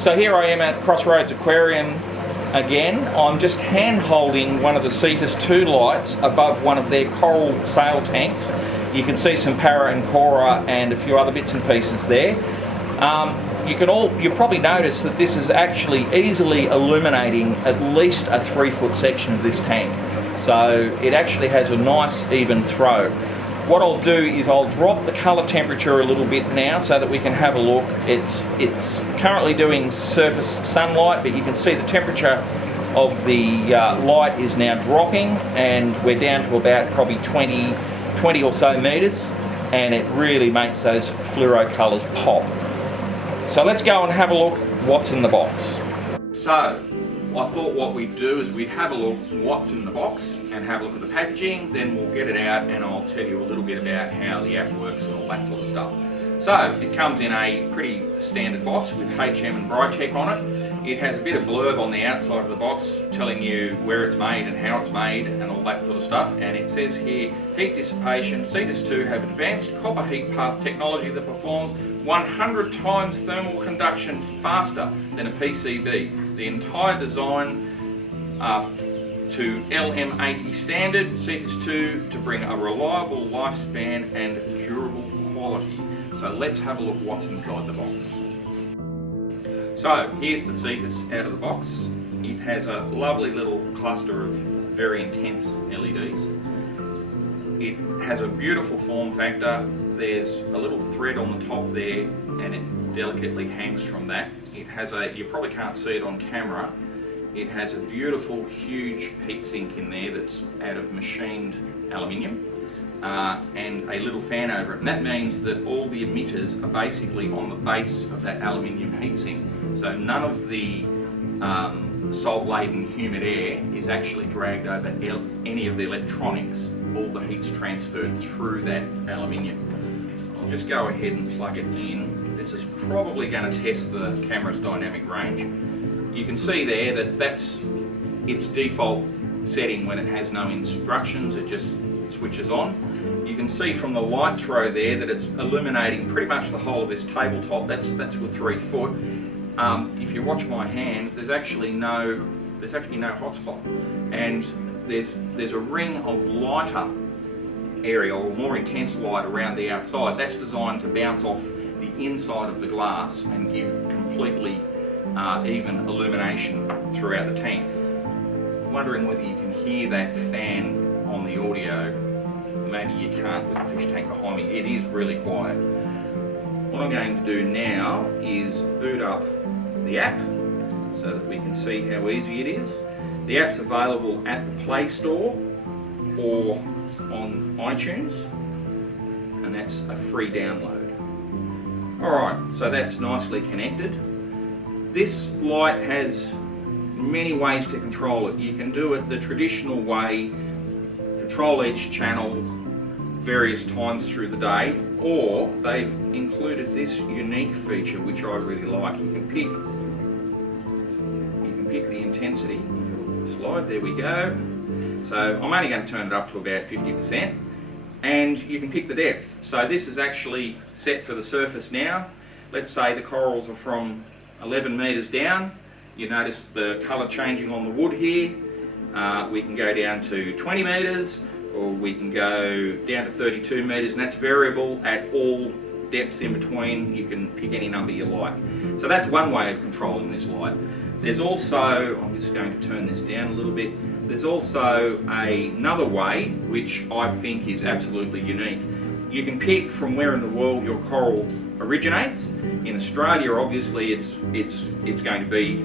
So here I am at Crossroads Aquarium again. I'm just hand holding one of the Cetus 2 lights above one of their coral sail tanks. You can see some para and cora and a few other bits and pieces there. You'll probably notice that this is actually easily illuminating at least a 3-foot section of this tank. So it actually has a nice even throw. What I'll do is I'll drop the colour temperature a little bit now so that we can have a look. It's currently doing surface sunlight, but you can see the temperature of the light is now dropping, and we're down to about probably 20 or so metres, and it really makes those fluoro colours pop. So let's go and have a look what's in the box. So I thought what we'd do is we'd have a look what's in the box and have a look at the packaging, then we'll get it out and I'll tell you a little bit about how the app works and all that sort of stuff. So it comes in a pretty standard box with HM and Brytech on it. It has a bit of blurb on the outside of the box telling you where it's made and how it's made and all that sort of stuff, and it says here, heat dissipation, Cetus 2 have advanced copper heat path technology that performs 100 times thermal conduction faster than a PCB. The entire design to LM80 standard, Cetus 2 to bring a reliable lifespan and durable quality. So let's have a look what's inside the box. So here's the Cetus out of the box. It has a lovely little cluster of very intense LEDs. It has a beautiful form factor. There's a little thread on the top there and it delicately hangs from that. It has you probably can't see it on camera, it has a beautiful huge heatsink in there that's out of machined aluminium and a little fan over it, and that means that all the emitters are basically on the base of that aluminium heatsink, so none of the salt-laden humid air is actually dragged over any of the electronics. All the heat's transferred through that aluminium. I'll just go ahead and plug it in. This is probably going to test the camera's dynamic range. You can see there that that's its default setting when it has no instructions, it just switches on. You can see from the light throw there that it's illuminating pretty much the whole of this tabletop. That's with 3 foot. If you watch my hand, there's actually no hotspot, and there's a ring of lighter area or more intense light around the outside. That's designed to bounce off the inside of the glass and give completely even illumination throughout the tank. I'm wondering whether you can hear that fan on the audio. Maybe you can't with the fish tank behind me. It is really quiet. What I'm going to do now is boot up the app so that we can see how easy it is. The app's available at the Play Store or on iTunes, and that's a free download. Alright, so that's nicely connected. This light has many ways to control it. You can do it the traditional way, control each channel various times through the day, or they've included this unique feature which I really like. You can pick the intensity. Slide, there we go. So I'm only going to turn it up to about 50%, and you can pick the depth. So this is actually set for the surface now. Let's say the corals are from 11 metres down. You notice the colour changing on the wood here. We can go down to 20 metres, or we can go down to 32 metres, and that's variable at all depths in between. You can pick any number you like. So that's one way of controlling this light. There's also, I'm just going to turn this down a little bit, there's also another way which I think is absolutely unique. You can pick from where in the world your coral originates. In Australia, obviously, it's going to be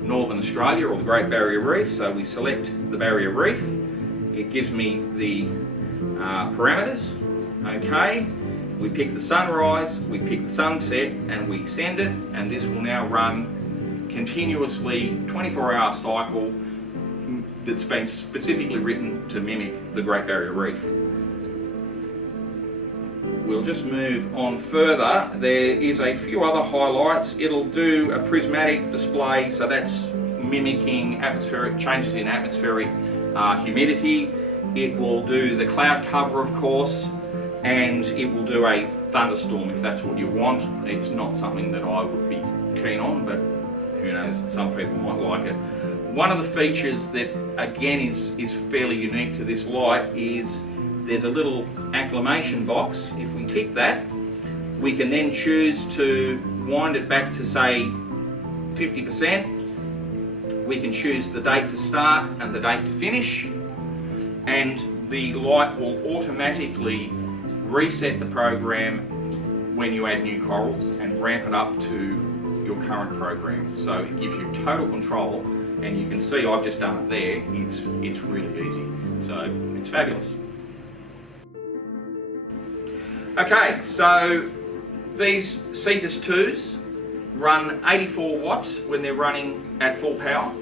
Northern Australia or the Great Barrier Reef, so we select the Barrier Reef. It gives me the parameters. Okay, we pick the sunrise, we pick the sunset, and we send it, and this will now run continuously 24-hour cycle that's been specifically written to mimic the Great Barrier Reef. We'll just move on further. There is a few other highlights. It'll do a prismatic display, so that's mimicking atmospheric changes in atmospheric humidity. It will do the cloud cover, of course, and it will do a thunderstorm if that's what you want. It's not something that I would be keen on, but who knows, some people might like it. One of the features that again is fairly unique to this light is there's a little acclimation box. If we tick that, we can then choose to wind it back to say 50%. We can choose the date to start and the date to finish, and the light will automatically reset the program when you add new corals and ramp it up to your current program. So it gives you total control, and you can see I've just done it there. It's really easy, so it's fabulous. Okay, so these Cetus 2s run 84 watts when they're running at full power.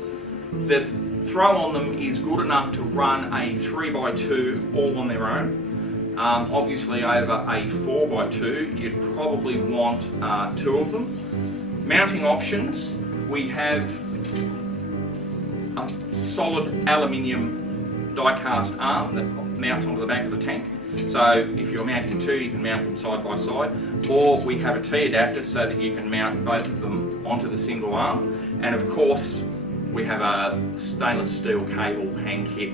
The throw on them is good enough to run a 3x2 all on their own. Obviously over a 4x2 you'd probably want 2 of them. Mounting options, we have a solid aluminium die-cast arm that mounts onto the back of the tank. So if you're mounting 2, you can mount them side by side, or we have a T adapter so that you can mount both of them onto the single arm. And of course we have a stainless steel cable hang kit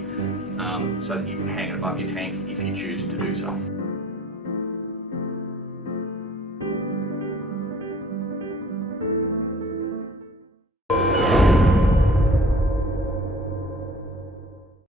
so that you can hang it above your tank if you choose to do so.